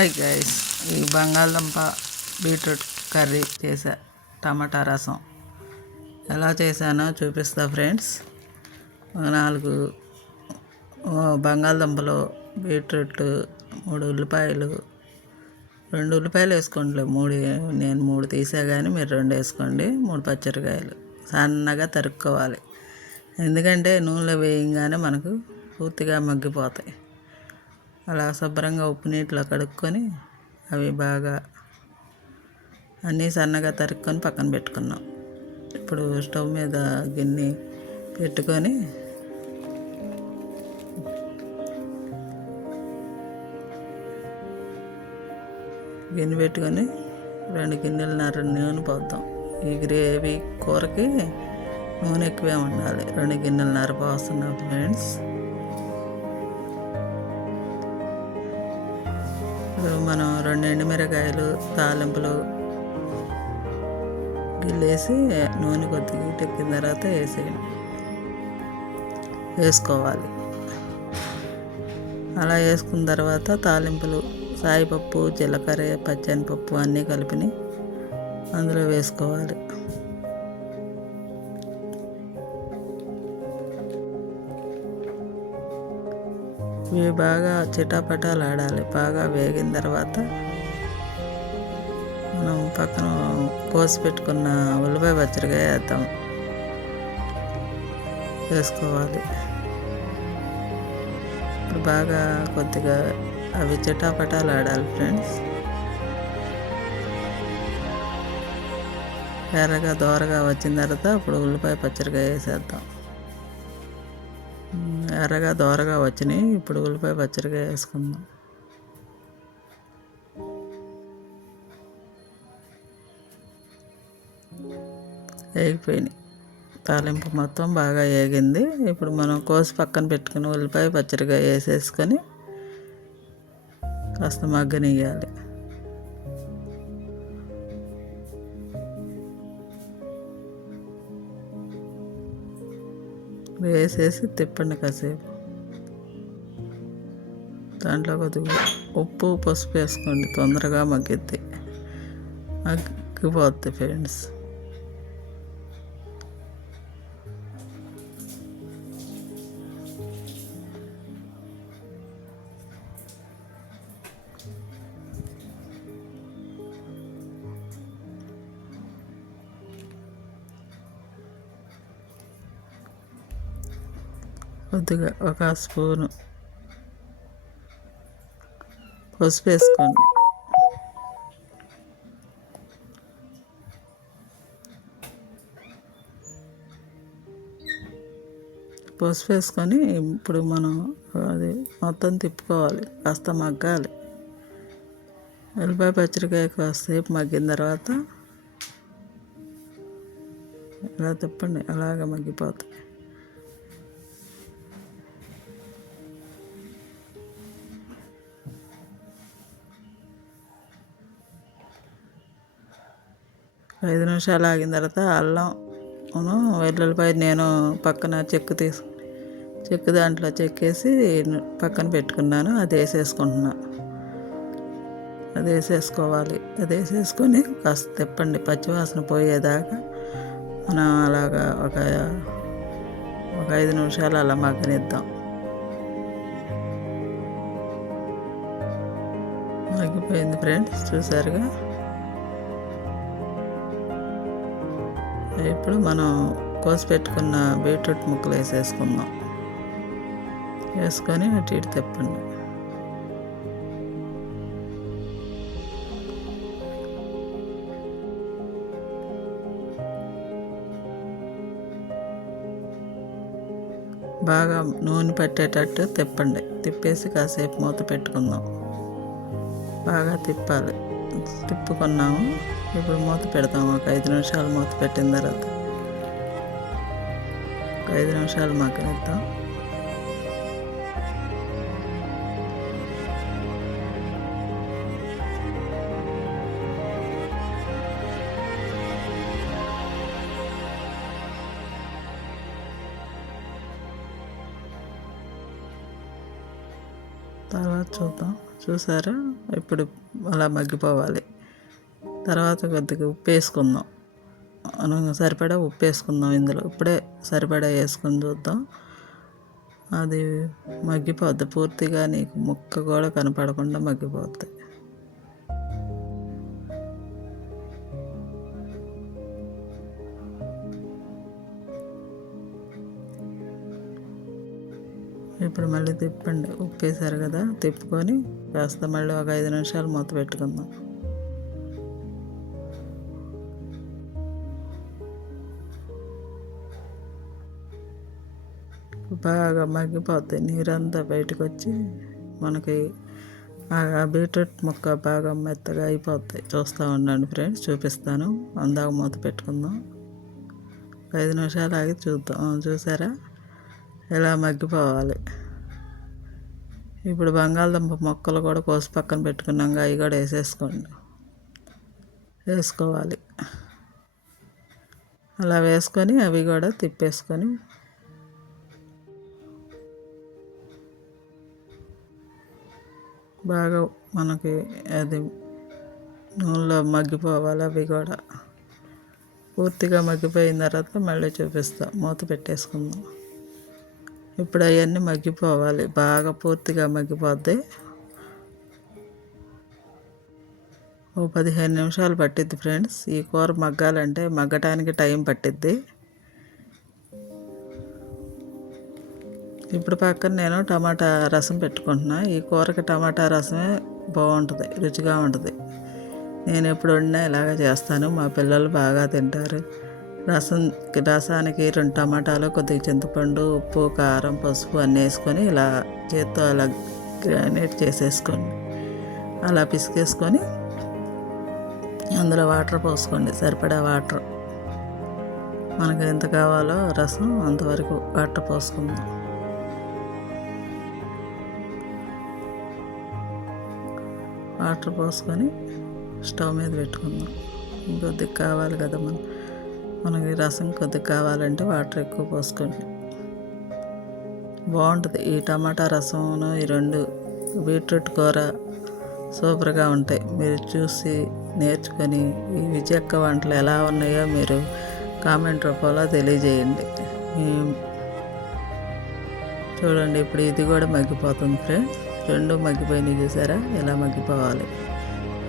Hi guys ఈ బంగాళదుంప beetroot curry చేసా టమాటా రసం. ఎలా చేశానో చూపిస్తా ఫ్రెండ్స్. నాలుగు బంగాళదుంపలు బీట్రూట్ మూడు ఉల్లిపాయలు. రెండు ఉల్లిపాయలు వేసుకోండి. మూడు నేను మూడు తీసా కానీ మీరు రెండు వేసుకోండి. మూడు పచ్చిరకాయలు సన్నగా తరుక్కోవాలి. ఎందుకంటే నూనెలో వేయంగానే మనకు పూర్తిగా మగ్గిపోతాయి. అలా శుభ్రంగా ఉప్పు నీటిలో కడుక్కొని అవి బాగా అన్నీ సన్నగా తరుక్కొని పక్కన పెట్టుకున్నాం. ఇప్పుడు స్టవ్ మీద గిన్నె పెట్టుకొని గిన్నె పెట్టుకొని రెండు గిన్నెలన్నర నూనె పోద్దాం. ఈ గ్రేవీ కూరకి నూనె ఎక్కువే ఉండాలి. రెండు గిన్నెలన్నర పోస్తున్నాం ఫ్రెండ్స్. ఇప్పుడు మనం రెండు ఎండుమిరకాయలు తాలింపులు గిల్లేసి నూనె కొద్దిగా ఎక్కిన తర్వాత వేసేయండి. వేసుకోవాలి. అలా వేసుకున్న తర్వాత తాలింపులు సాయిపప్పు జీలకర్ర పచ్చనిపప్పు అన్నీ కలిపిని అందులో వేసుకోవాలి. ఇవి బాగా చిటాపటాలు ఆడాలి బాగా వేగిన తర్వాత మనం పక్కన కోసి పెట్టుకున్న ఉల్లిపాయ పచ్చడిగా వేద్దాం. వేసుకోవాలి. ఇప్పుడు బాగా కొద్దిగా అవి చిటాపటాలు ఆడాలి ఫ్రెండ్స్. ఎర్రగా దోరగా వచ్చిన తర్వాత అప్పుడు ఉల్లిపాయ పచ్చడిగా వేసేద్దాం. ఎర్రగా దోరగా వచ్చినాయి. ఇప్పుడు ఉల్లిపాయ పచ్చడిగా వేసుకుందాం. వేగిపోయినాయి తాలింపు మొత్తం బాగా వేగింది ఇప్పుడు మనం కోసి పక్కన పెట్టుకుని ఉల్లిపాయ పచ్చడిగా వేసేసుకొని కాస్త మగ్గనియాలి వేసేసి తిప్పండి కాసేపు. దాంట్లో కొద్దిగా ఉప్పు పసుపు వేసుకోండి తొందరగా మగ్గిద్ది. మగ్గిపోద్ది ఫ్రెండ్స్ కొద్దిగా ఒక స్పూను పసుపు వేసుకోండి పసుపు వేసుకొని ఇప్పుడు మనం అది మొత్తం తిప్పుకోవాలి కాస్త మగ్గాలి. ఎల్లిపాయ పచ్చడికాయ కాసేపు మగ్గిన తర్వాత ఇలా తిప్పండి అలాగ మగ్గిపోతాయి. ఐదు నిమిషాలు ఆగిన తర్వాత అల్లం వెల్లుల్లిపాయ నేను పక్కన చెక్కు తీసుకు చెక్కు దాంట్లో చెక్కేసి పక్కన పెట్టుకున్నాను. అది వేసేసుకుంటున్నా. అది వేసేసుకోవాలి. అది వేసేసుకొని కాస్త తిప్పండి. పచ్చివాసన పోయేదాకా మనం అలాగా ఒక ఒక ఐదు నిమిషాలు అలా మగ్గనిద్దాం. మగ్గిపోయింది ఫ్రెండ్స్. చూసారుగా? ఇప్పుడు మనం కోసి పెట్టుకున్న బీట్రూట్ ముక్కలు వేసేసుకుందాం. వేసుకొని అటు ఇటు తిప్పండి. బాగా నూనె పట్టేటట్టు తిప్పండి. తిప్పేసి కాసేపు మూత పెట్టుకుందాం. బాగా తిప్పాలి. తిప్పుకున్నాము. ఇప్పుడు మూత పెడతాము ఒక ఐదు నిమిషాలు మూత పెట్టిన తర్వాత. ఒక ఐదు నిమిషాలు మగ్గనిద్దాం తర్వాత చూద్దాం. చూసారా? ఇప్పుడు అలా మగ్గిపోవాలి. తర్వాత కొద్దిగా ఉప్పు వేసుకుందాం. మనం సరిపడా ఉప్పు వేసుకుందాం ఇందులో. ఇప్పుడే సరిపడా వేసుకొని చూద్దాం. అది మగ్గిపోద్ది. పూర్తిగా నీకు ముక్క కూడా కనపడకుండా మగ్గిపోద్ది. ఇప్పుడు మళ్ళీ తిప్పండి. ఉప్పేశారు కదా తిప్పుకొని కాస్త మళ్ళీ ఒక ఐదు నిమిషాలు మూత పెట్టుకుందాం. బాగా మగ్గిపోద్ది నీరంతా బయటకు వచ్చి మనకి ఆ బీట్రూట్ ముక్క బాగా మెత్తగా అయిపోతాయి. చూస్తూ ఉండండి ఫ్రెండ్స్ చూపిస్తాను. అందాక మూత పెట్టుకుందాం. ఒక ఐదు నిమిషాలు ఆగి చూద్దాం. చూసారా? ఇలా మగ్గిపోవాలి? ఇప్పుడు బంగాళదుంప మొక్కలు కూడా కోసి పక్కన పెట్టుకున్నాం. అవి కూడా వేసేసుకోండి. వేసుకోవాలి. అలా వేసుకొని అవి కూడా తిప్పేసుకొని బాగా మనకి అది నూనెలో మగ్గిపోవాలి అవి కూడా. పూర్తిగా మగ్గిపోయిన తర్వాత మళ్ళీ చూపిస్తా. మూత పెట్టేసుకుందాం. ఇప్పుడు అవన్నీ మగ్గిపోవాలి. బాగా పూర్తిగా మగ్గిపోద్ది. ఓ పదిహేను నిమిషాలు పట్టిద్ది ఫ్రెండ్స్. ఈ కూర మగ్గాలంటే మగ్గటానికి టైం పట్టిద్ది. ఇప్పుడు పక్కన నేను టమాటా రసం పెట్టుకుంటున్నా. ఈ కూరకి టమాటా రసమే బాగుంటుంది రుచిగా ఉంటుంది. నేను ఎప్పుడు వండినా ఇలాగే చేస్తాను. మా పిల్లలు బాగా తింటారు. రసం రసానికి రెండు టమాటాలు కొద్దిగా చింతపండు ఉప్పు కారం పసుపు అన్నీ వేసుకొని ఇలా చేత్తో అలా గ్రానైట్ చేసేసుకోండి. అలా పిసికేసుకొని అందులో వాటర్ పోసుకోండి సరిపడా వాటర్. మనకు ఎంత కావాలో రసం అంతవరకు వాటర్ పోసుకుందాం. వాటర్ పోసుకొని స్టవ్ మీద పెట్టుకుందాం. కొద్దిగా కావాలి కదా మనం. మనకి రసం కొద్దిగా కావాలంటే వాటర్ ఎక్కువ పోసుకోండి. బాగుంటుంది. ఈ టమాటా రసమును ఈ రెండు బీట్రూట్ కూర సూపర్గా ఉంటాయి. మీరు చూసి నేర్చుకొని ఈ విజయక్క వంటలు ఎలా ఉన్నాయో మీరు కామెంట్ రూపంలో తెలియజేయండి. చూడండి ఇప్పుడు ఇది కూడా మగ్గిపోతుంది ఫ్రెండ్స్. రెండు మగ్గిపోయినాయి చూసారా? ఎలా మగ్గిపోవాలి?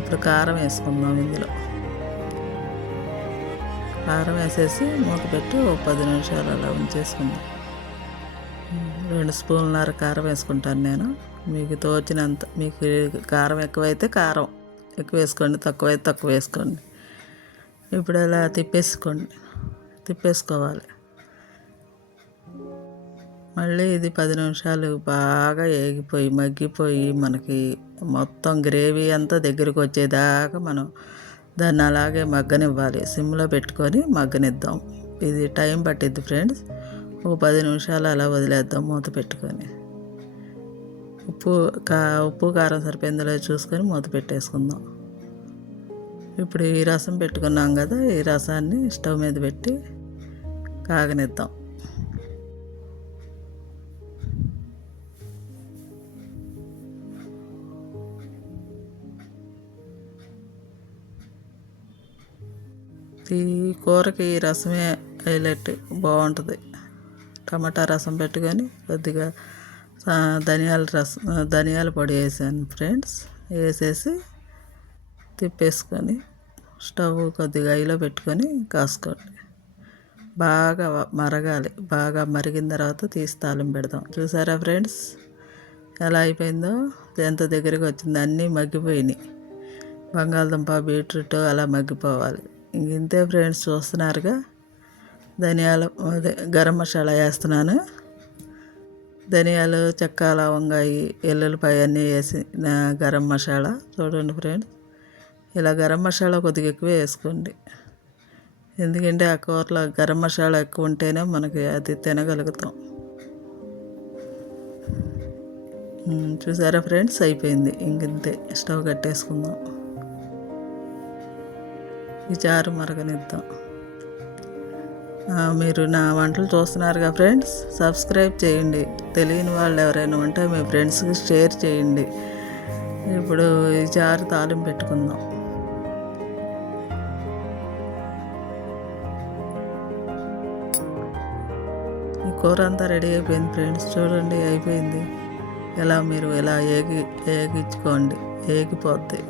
ఇప్పుడు కారం వేసుకుందాం ఇందులో. కారం వేసేసి మూత పెట్టి ఒక పది నిమిషాలు అలా ఉంచేసుకుందాం. రెండు స్పూన్లన్నర కారం వేసుకుంటాను నేను. మీకు తోచినంత మీకు కారం ఎక్కువైతే కారం. ఎక్కువ వేసుకోండి తక్కువైతే తక్కువ వేసుకోండి. ఇప్పుడు అలా తిప్పేసుకోండి. తిప్పేసుకోవాలి. మళ్ళీ ఇది పది నిమిషాలు బాగా ఏగిపోయి మగ్గిపోయి మనకి మొత్తం గ్రేవీ అంతా దగ్గరికి వచ్చేదాకా మనం దాన్ని అలాగే మగ్గనివ్వాలి. సిమ్లో పెట్టుకొని మగ్గనిద్దాం. ఇది టైం పట్టిద్ది ఫ్రెండ్స్. ఒక పది నిమిషాలు అలా వదిలేద్దాం మూత పెట్టుకొని. ఉప్పు కా ఉప్పు కారం సరిపోయిందో చూసుకొని మూత పెట్టేసుకుందాం. ఇప్పుడు ఈ రసం పెట్టుకున్నాం కదా ఈ రసాన్ని స్టవ్ మీద పెట్టి కాగనిద్దాం. ఈ కూరకి రసమే హైలైట్ బాగుంటుంది. టమాటా రసం పెట్టుకొని కొద్దిగా ధనియాల రసం ధనియాల పొడి వేసాను ఫ్రెండ్స్. వేసేసి తిప్పేసుకొని స్టవ్ కొద్దిగా ఐలో పెట్టుకొని కాసుకోండి. బాగా మరగాలి. బాగా మరిగిన తర్వాత తీసి తాళం పెడదాం. చూసారా ఫ్రెండ్స్? ఎలా అయిపోయిందో? ఎంత దగ్గరికి వచ్చింది అన్నీ మగ్గిపోయినాయి. బంగాళదుంప బీట్రూట్ అలా మగ్గిపోవాలి. ఇంతే ఫ్రెండ్స్ చూస్తున్నారుగా. ధనియాలు అదే గరం మసాలా వేస్తున్నాను. ధనియాలు చెక్క లవంగాయి ఎల్లుల్లిపాయ అన్నీ వేసి గరం మసాలా. చూడండి ఫ్రెండ్స్ ఇలా గరం మసాలా కొద్దిగా ఎక్కువ వేసుకోండి. ఎందుకంటే ఆ కూరలో గరం మసాలా ఎక్కువ ఉంటేనే మనకి అది తినగలుగుతాం. చూసారా ఫ్రెండ్స్? అయిపోయింది. ఇంకంతే స్టవ్ కట్టేసుకుందాం. ఈ చారు మరగనిద్దాం. మీరు నా వంటలు చూస్తున్నారుగా ఫ్రెండ్స్? సబ్స్క్రైబ్ చేయండి. తెలియని వాళ్ళు ఎవరైనా ఉంటే మీ ఫ్రెండ్స్కి షేర్ చేయండి. ఇప్పుడు ఈ చారు తాలింపు పెట్టుకుందాం. ఈ కూర అంతా రెడీ అయిపోయింది ఫ్రెండ్స్. చూడండి అయిపోయింది. ఎలా మీరు ఎలా ఏగి ఏగించుకోండి ఏగిపోద్ది.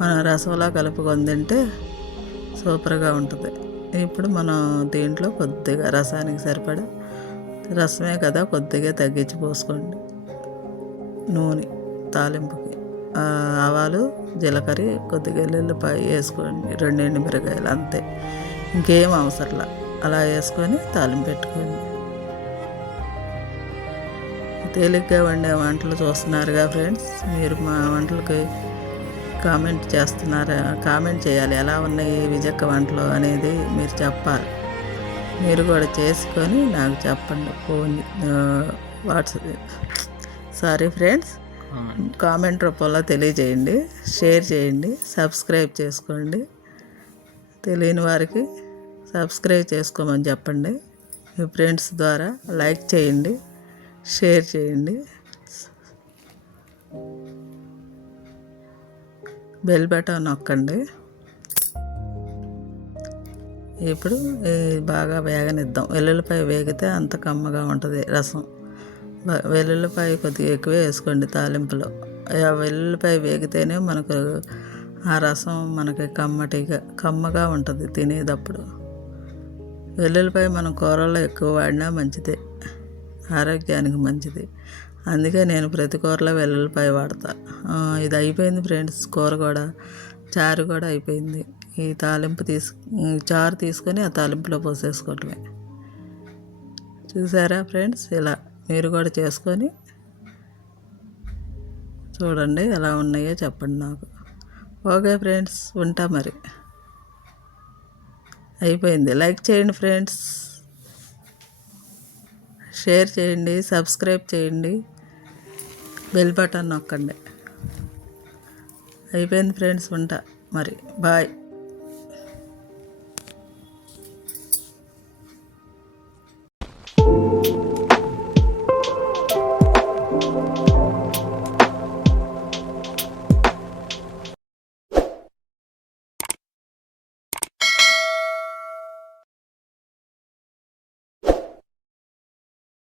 మనం రసంలా కలుపుకొని తింటే సూపర్గా ఉంటుంది. ఇప్పుడు మనం దీంట్లో కొద్దిగా రసానికి సరిపడా రసమే కదా కొద్దిగా తగ్గించి పోసుకోండి. నూనె తాలింపుకి. ఆవాలు జీలకర్ర కొద్దిగా ఎల్లుల్లిపాయ వేసుకోండి. రెండు ఎండు మిరగాయలు అంతే. ఇంకేం అవసరంలా. అలా వేసుకొని తాలింపు పెట్టుకోండి. తేలిగ్గా వండే వంటలు చూస్తున్నారుగా ఫ్రెండ్స్. మీరు మా వంటలకి కామెంట్ చేస్తున్నారా కామెంట్ చేయాలి. ఎలా ఉన్నాయి విజక్క వంటలు అనేది మీరు చెప్పాలి. మీరు కూడా చేసుకొని నాకు చెప్పండి. Phone WhatsApp. Sorry friends comment రూపంలో తెలియజేయండి. షేర్ చేయండి. సబ్స్క్రైబ్ చేసుకోండి. తెలియని వారికి సబ్స్క్రైబ్ చేసుకోమని చెప్పండి. మీ ఫ్రెండ్స్ ద్వారా లైక్ చేయండి. షేర్ చేయండి. బెల్ బటన్ నొక్కండి. ఇప్పుడు బాగా వేగనిద్దాం. వెల్లుల్లిపాయ వేగితే అంత కమ్మగా ఉంటుంది రసం. వెల్లుల్లిపాయ కొద్దిగా ఎక్కువ వేసుకోండి తాలింపులో. ఆ వెల్లుల్లిపాయ వేగితేనే మనకు ఆ రసం మనకి కమ్మటిగా కమ్మగా ఉంటుంది తినేటప్పుడు. వెల్లుల్లిపాయ మనం కూరల్లో ఎక్కువ వాడినా మంచిదే. ఆరోగ్యానికి మంచిది. అందుకే నేను ప్రతి కూరలో వెల్లుల్లిపాయ వాడతా. ఇది అయిపోయింది ఫ్రెండ్స్ కూర కూడా. చారు కూడా అయిపోయింది. ఈ తాలింపు తీసు చారు తీసుకొని ఆ తాలింపులో పోసేసుకోవటమే. చూసారా ఫ్రెండ్స్? ఇలా మీరు కూడా చేసుకొని చూడండి ఎలా ఉన్నాయో చెప్పండి నాకు. ఓకే ఫ్రెండ్స్ ఉంటా మరి. అయిపోయింది. లైక్ చేయండి ఫ్రెండ్స్. షేర్ చేయండి సబ్స్క్రైబ్ చేయండి. బెల్ బటన్ నొక్కండి. అయిపోయింది ఫ్రెండ్స్ ఉంటా మరి బాయ్.